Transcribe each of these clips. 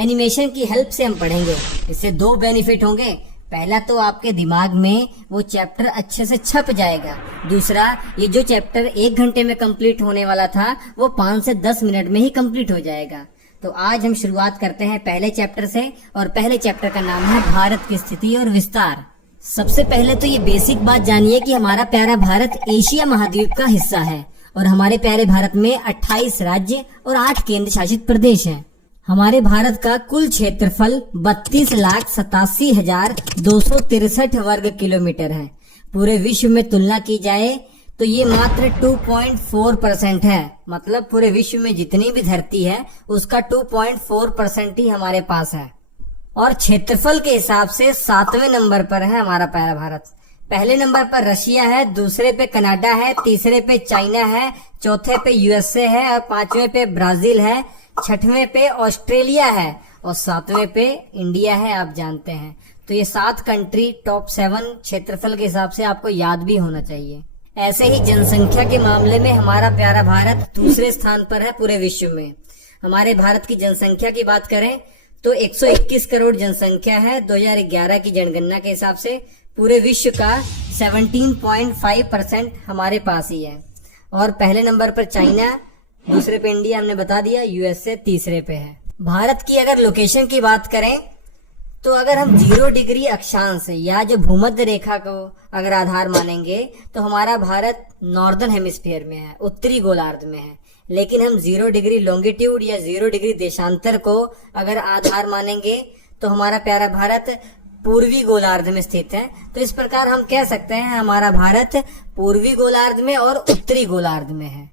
Animation की help से हम पढ़ेंगे। इससे दो बेनिफिट होंगे। पहला तो आपके दिमाग में वो चैप्टर अच्छे से छप जाएगा। दूसरा, ये जो चैप्टर 1 घंटे में कंप्लीट होने वाला था वो 5 से 10 मिनट में ही कंप्लीट हो जाएगा। तो आज हम शुरुआत करते हैं पहले चैप्टर से, और पहले चैप्टर का नाम है भारत की स्थिति और विस्तार। सबसे पहले तो ये बेसिक बात जानिए कि हमारा प्यारा भारत एशिया महाद्वीप का हिस्सा है और हमारे प्यारे भारत में 28 राज्य और 8 केंद्र शासित प्रदेश हैं। हमारे भारत का कुल क्षेत्रफल 32,87,263 वर्ग किलोमीटर है। पूरे विश्व में तुलना की जाए तो ये मात्र 2.4% है। मतलब पूरे विश्व में जितनी भी धरती है उसका 2.4% ही हमारे पास है। और क्षेत्रफल के हिसाब से 7वें नंबर पर है हमारा प्यारा भारत। पहले नंबर पर रशिया है, दूसरे पे कनाडा है, तीसरे पे चाइना है, चौथे पे यूएसए है और 5वें पे ब्राजील है, 6वें पे ऑस्ट्रेलिया है और 7वें पे इंडिया है। आप जानते हैं तो ये 7 कंट्री टॉप 7 क्षेत्रफल के हिसाब से आपको याद भी होना चाहिए। ऐसे ही जनसंख्या के मामले में हमारा प्यारा भारत दूसरे स्थान पर है पूरे विश्व में। हमारे भारत की जनसंख्या की बात करें तो 121 करोड़ जनसंख्या है 2011 की जनगणना के हिसाब से। पूरे विश्व का 17.5% हमारे पास ही है। और पहले नंबर पर चाइना, दूसरे पे इंडिया हमने बता दिया, यूएसए तीसरे पे है। भारत की अगर लोकेशन की बात करें तो अगर हम 0 डिग्री अक्षांश या जो भूमध्य रेखा को अगर आधार मानेंगे तो हमारा भारत नॉर्दर्न हेमिस्फीयर में है, उत्तरी गोलार्ध में है। लेकिन हम 0 डिग्री लॉन्गिट्यूड या 0 डिग्री देशांतर को अगर आधार मानेंगे तो हमारा प्यारा भारत पूर्वी गोलार्ध में स्थित है। तो इस प्रकार हम कह सकते हैं हमारा भारत पूर्वी गोलार्ध में और उत्तरी गोलार्ध में है।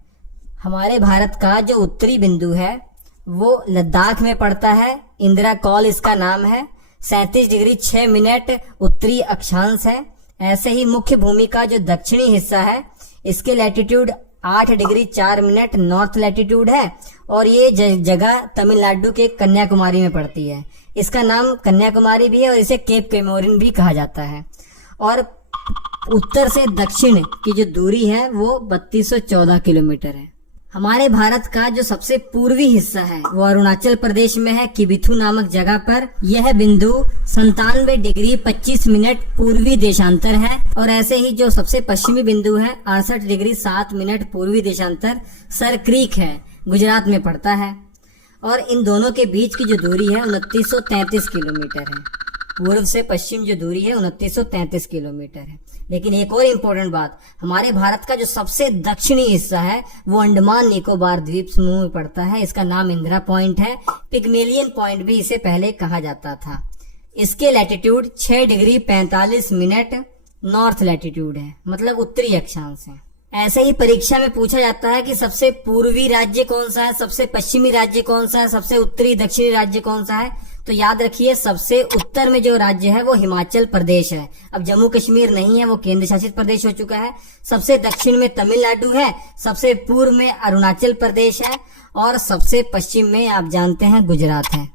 हमारे भारत का जो उत्तरी बिंदु है वो लद्दाख में पड़ता है। इंदिरा कॉल इसका नाम है। 37 डिग्री 6 मिनट उत्तरी अक्षांश है। ऐसे ही मुख्य भूमि का जो दक्षिणी हिस्सा है इसके latitude 8 degree 4 minute north latitude है और ये जगह तमिलनाडु के कन्याकुमारी में पड़ती है। इसका नाम कन्याकुमारी भी है और इसे केप कैमोरिन भी कहा जाता है। और उत्तर से दक्षिण की जो दूरी है वो 3214 किलोमीटर है। हमारे भारत का जो सबसे पूर्वी हिस्सा है वो अरुणाचल प्रदेश में है, किबिथु नामक जगह पर। यह बिंदु 97 डिग्री 25 मिनट पूर्वी देशांतर है। और ऐसे ही जो सबसे पश्चिमी बिंदु है 68 डिग्री 7 मिनट पूर्वी देशांतर सर क्रीक है, गुजरात में पड़ता है। और इन दोनों के बीच की जो दूरी है 2933 किलोमीटर है। पूर्व से पश्चिम जो दूरी है 2933 किलोमीटर है। लेकिन एक और इम्पोर्टेंट बात, हमारे भारत का जो सबसे दक्षिणी हिस्सा है वो अंडमान निकोबार द्वीप समूह में पड़ता है। इसका नाम इंदिरा पॉइंट है। पिग्मेलियन पॉइंट भी इसे पहले कहा जाता था। इसके latitude 6 degree 45 minute north latitude है, मतलब उत्तरी अक्षांश है। ऐसे ही परीक्षा में पूछा जाता है कि सबसे पूर्वी राज्य कौन सा है, सबसे पश्चिमी राज्य कौन सा है, सबसे उत्तरी दक्षिणी राज्य कौन सा है। तो याद रखिए सबसे उत्तर में जो राज्य है वो हिमाचल प्रदेश है। अब जम्मू कश्मीर नहीं है, वो केंद्र शासित प्रदेश हो चुका है। सबसे दक्षिण में तमिलनाडु है, सबसे पूर्व में अरुणाचल प्रदेश है और सबसे पश्चिम में आप जानते हैं गुजरात है।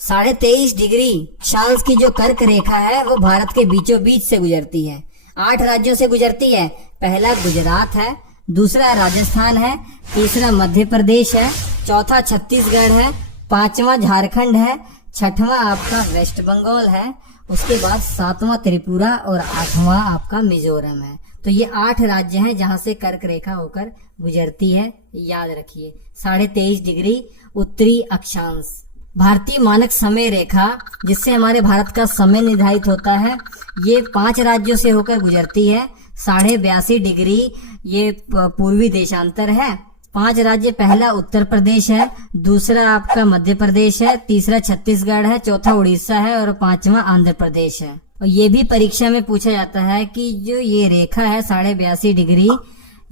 23.5 डिग्री अक्षांश की जो कर्क रेखा है वो भारत के बीचों बीच से गुजरती है। 8 राज्यों से गुजरती है। पहला गुजरात है, दूसरा राजस्थान है, तीसरा मध्य प्रदेश है, चौथा छत्तीसगढ़ है, 5वां झारखंड है, 6वां आपका वेस्ट बंगाल है, उसके बाद 7वां त्रिपुरा और 8वां आपका मिजोरम है। तो ये 8 राज्य हैं जहां से कर्क रेखा होकर गुजरती है। याद रखिए 23.5 डिग्री उत्तरी अक्षांश। भारतीय मानक समय रेखा जिससे हमारे भारत का समय निर्धारित होता है ये 5 राज्यों से होकर गुजरती है। 82.5 डिग्री ये पूर्वी देशांतर है। 5 राज्य, पहला उत्तर प्रदेश है, दूसरा आपका मध्य प्रदेश है, तीसरा छत्तीसगढ़ है, चौथा उड़ीसा है और 5वां आंध्र प्रदेश है। और ये भी परीक्षा में पूछा जाता है कि जो ये रेखा है 82.5 डिग्री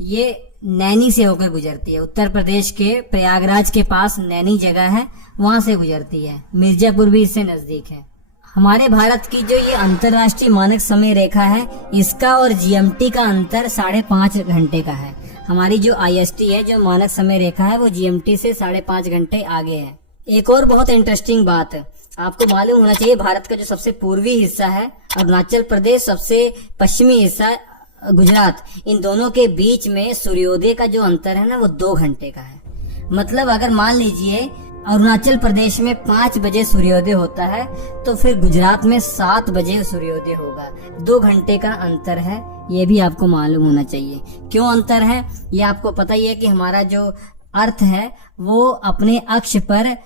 ये नैनी से होकर गुजरती है। उत्तर प्रदेश के प्रयागराज के पास नैनी जगह है, वहां से गुजरती है। मिर्जापुर भी इससे नजदीक है। हमारे भारत की जो ये अंतर्राष्ट्रीय मानक समय रेखा है इसका और जीएमटी का अंतर 5.5 घंटे का है। हमारी जो आईएसटी है जो मानक समय रेखा है वो जीएमटी से 5.5 घंटे आगे है। एक और बहुत इंटरेस्टिंग बात आपको मालूम होना चाहिए, भारत का जो सबसे पूर्वी हिस्सा है अरुणाचल प्रदेश, सबसे पश्चिमी हिस्सा गुजरात, इन दोनों के बीच में सूर्योदय का जो अंतर है ना वो 2 घंटे का है। मतलब अगर मान लीजिए अरुणाचल प्रदेश में 5 बजे सूर्योदय होता है, तो फिर गुजरात में 7 बजे सूर्योदय होगा। 2 घंटे का अंतर है, ये भी आपको मालूम होना चाहिए। क्यों अंतर है ये आपको पता ही है कि हमारा जो अर्थ है वो अपने अक्ष पर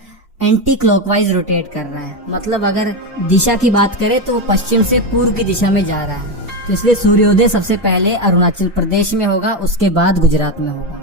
एंटी क्लॉकवाइज रोटेट कर रहा है। मतलब अगर दिशा की बात करें तो वो पश्चिम से पूर्व की दिशा में जा रहा है। तो इसलिए सूर्योदय सबसे पहले अरुणाचल प्रदेश में होगा, उसके बाद गुजरात में होगा।